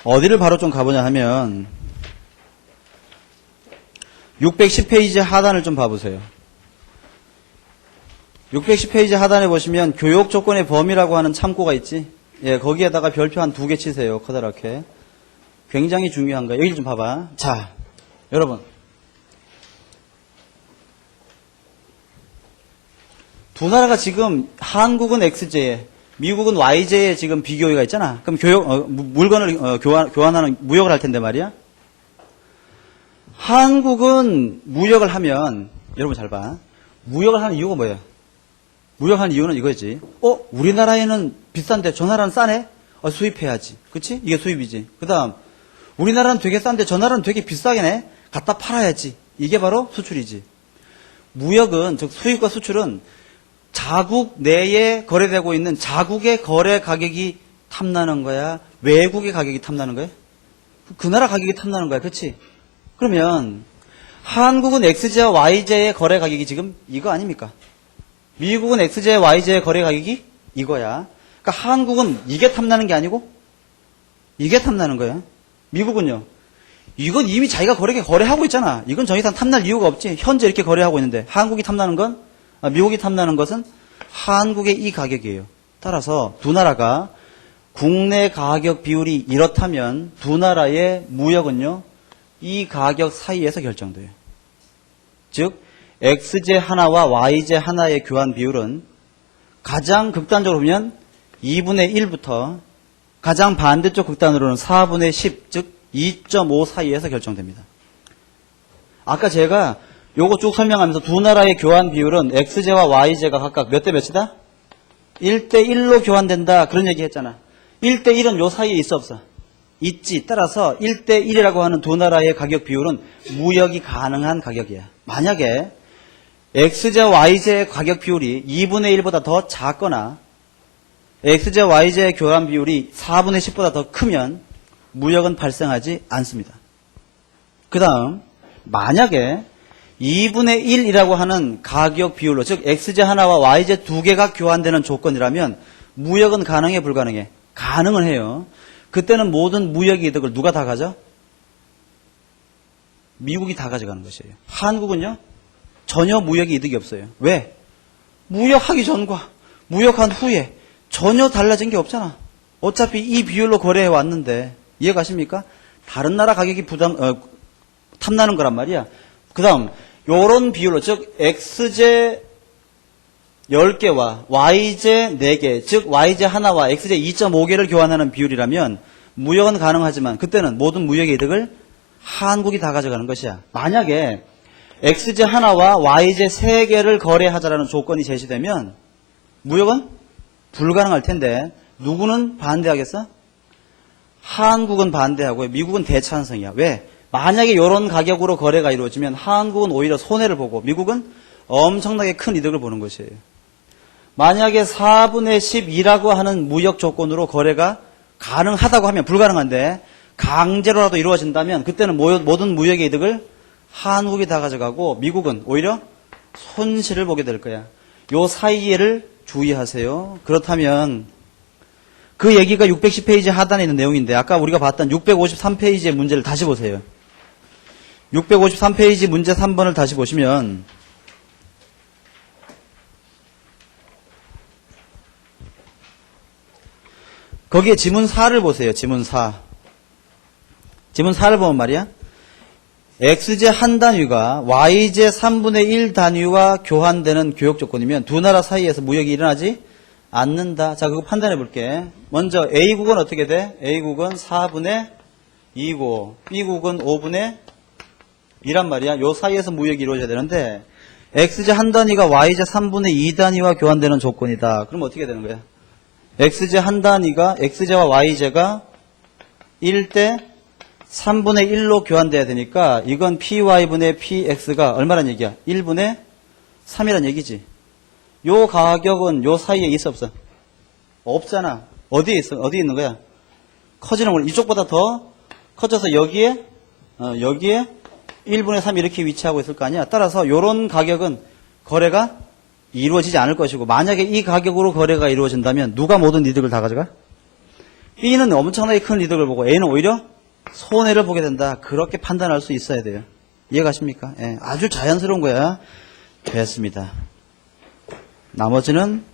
어디를 바로 좀 가보냐 하면 610페이지 하단을 좀 봐보세요. 610페이지 하단에 보시면 교역 조건의 범위라고 하는 참고가 있지? 예, 거기에다가 별표 한 2개 치세요. 커다랗게. 굉장히 중요한 거예요. 여기 좀 봐봐. 자, 여러분. 두 나라가 지금 한국은 XJ에 미국은 YJ에 지금 비교가 있잖아. 그럼 물건을 교환하는 무역을 할 텐데 말이야. 한국은 무역을 하면 여러분 잘 봐. 무역을 하는 이유가 뭐야? 무역하는 이유는 이거지. 우리나라에는 비싼데 저 나라는 싸네? 수입해야지. 그치? 이게 수입이지. 그 다음 우리나라는 되게 싼데 저 나라는 되게 비싸게네? 갖다 팔아야지. 이게 바로 수출이지. 무역은 즉 수입과 수출은 자국 내에 거래되고 있는 자국의 거래 가격이 탐나는 거야? 외국의 가격이 탐나는 거야? 그 나라 가격이 탐나는 거야. 그렇지? 그러면 한국은 XJ와 YJ의 거래 가격이 지금 이거 아닙니까? 미국은 XJ와 YJ의 거래 가격이 이거야. 그러니까 한국은 이게 탐나는 게 아니고 이게 탐나는 거야. 미국은요. 이건 이미 자기가 거래하고 있잖아. 이건 더 이상 탐날 이유가 없지. 현재 이렇게 거래하고 있는데 한국이 탐나는 건 미국이 탐나는 것은 한국의 이 가격이에요. 따라서 두 나라가 국내 가격 비율이 이렇다면 두 나라의 무역은요. 이 가격 사이에서 결정돼요. 즉 XJ 하나와 YJ 하나의 교환 비율은 가장 극단적으로 보면 2분의 1부터 가장 반대쪽 극단으로는 4분의 10, 즉 2.5 사이에서 결정됩니다. 아까 제가 요거 쭉 설명하면서 두 나라의 교환 비율은 XJ와 YJ가 각각 몇 대 몇이다? 1대 1로 교환된다. 그런 얘기 했잖아. 1대 1은 요 사이에 있어 없어? 있지. 따라서 1대 1이라고 하는 두 나라의 가격 비율은 무역이 가능한 가격이야. 만약에 XJ와 YJ의 가격 비율이 2분의 1보다 더 작거나 XJ와 YJ의 교환 비율이 4분의 10보다 더 크면 무역은 발생하지 않습니다. 그 다음, 만약에 2분의 1이라고 하는 가격 비율로, 즉, xj 하나와 yj 두 개가 교환되는 조건이라면, 무역은 가능해, 불가능해? 가능을 해요. 그때는 모든 무역 이득을 누가 다 가져? 미국이 다 가져가는 것이에요. 한국은요, 전혀 무역 이득이 없어요. 왜? 무역하기 전과 무역한 후에 전혀 달라진 게 없잖아. 어차피 이 비율로 거래해 왔는데, 이해가십니까? 다른 나라 가격이 탐나는 거란 말이야. 그 다음, 요런 비율로, 즉, xj 10개와 yj 4개, 즉, yj 하나와 xj 2.5개를 교환하는 비율이라면, 무역은 가능하지만, 그때는 모든 무역의 이득을 한국이 다 가져가는 것이야. 만약에, xj 하나와 yj 3개를 거래하자라는 조건이 제시되면, 무역은 불가능할 텐데, 누구는 반대하겠어? 한국은 반대하고 미국은 대찬성이야. 왜? 만약에 이런 가격으로 거래가 이루어지면 한국은 오히려 손해를 보고 미국은 엄청나게 큰 이득을 보는 것이에요. 만약에 4분의 12라고 하는 무역 조건으로 거래가 가능하다고 하면 불가능한데 강제로라도 이루어진다면 그때는 모든 무역의 이득을 한국이 다 가져가고 미국은 오히려 손실을 보게 될 거야. 요 사이에를 주의하세요. 그렇다면 그 얘기가 610페이지 하단에 있는 내용인데 아까 우리가 봤던 653페이지의 문제를 다시 보세요. 653페이지 문제 3번을 다시 보시면 거기에 지문 4를 보세요. 지문 4. 지문 4를 보면 말이야. xj 한 단위가 yj 3분의 1 단위와 교환되는 교역 조건이면 두 나라 사이에서 무역이 일어나지 않는다. 자, 그거 판단해 볼게. 먼저 A국은 어떻게 돼? A국은 4분의 2고 B국은 5분의 2란 말이야. 요 사이에서 무역이 이루어져야 되는데 xj 한 단위가 yj 3분의 2 단위와 교환되는 조건이다. 그럼 어떻게 되는 거야? xj 한 단위가 xj와 yj가 1대 3분의 1로 교환돼야 되니까 이건 py분의 px가 얼마란 얘기야? 1분의 3이란 얘기지. 요 가격은 요 사이에 있어 없어? 없잖아. 어디에 있어? 어디에 있는 거야? 커지는 걸 이쪽보다 더 커져서 여기에 1분의 3 이렇게 위치하고 있을 거 아니야. 따라서 요런 가격은 거래가 이루어지지 않을 것이고 만약에 이 가격으로 거래가 이루어진다면 누가 모든 이득을 다 가져가? B는 엄청나게 큰 이득을 보고 A는 오히려 손해를 보게 된다. 그렇게 판단할 수 있어야 돼요. 이해가십니까? 예, 아주 자연스러운 거야. 됐습니다. 나머지는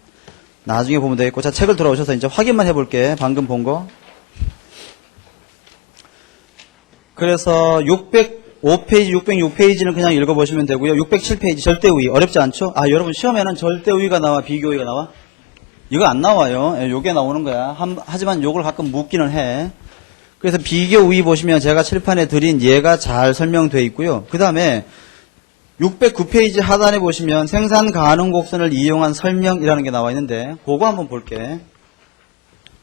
나중에 보면 되겠고 자 책을 돌아오셔서 이제 확인만 해볼게. 방금 본 거. 그래서 605페이지, 606페이지는 그냥 읽어보시면 되고요. 607페이지 절대우위 어렵지 않죠? 아 여러분 시험에는 절대우위가 나와 비교우위가 나와? 이거 안 나와요. 예, 요게 나오는 거야. 하지만 요걸 가끔 묻기는 해. 그래서 비교우위 보시면 제가 칠판에 드린 예가 잘 설명되어 있고요. 그 다음에 609페이지 하단에 보시면 생산 가능 곡선을 이용한 설명이라는 게 나와 있는데 그거 한번 볼게.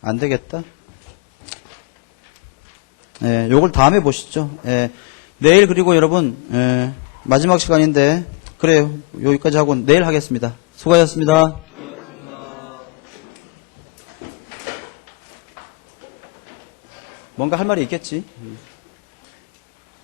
안 되겠다. 예, 요걸 다음에 보시죠. 예, 내일 그리고 여러분 마지막 시간인데 그래요. 여기까지 하고 내일 하겠습니다. 수고하셨습니다. 뭔가 할 말이 있겠지.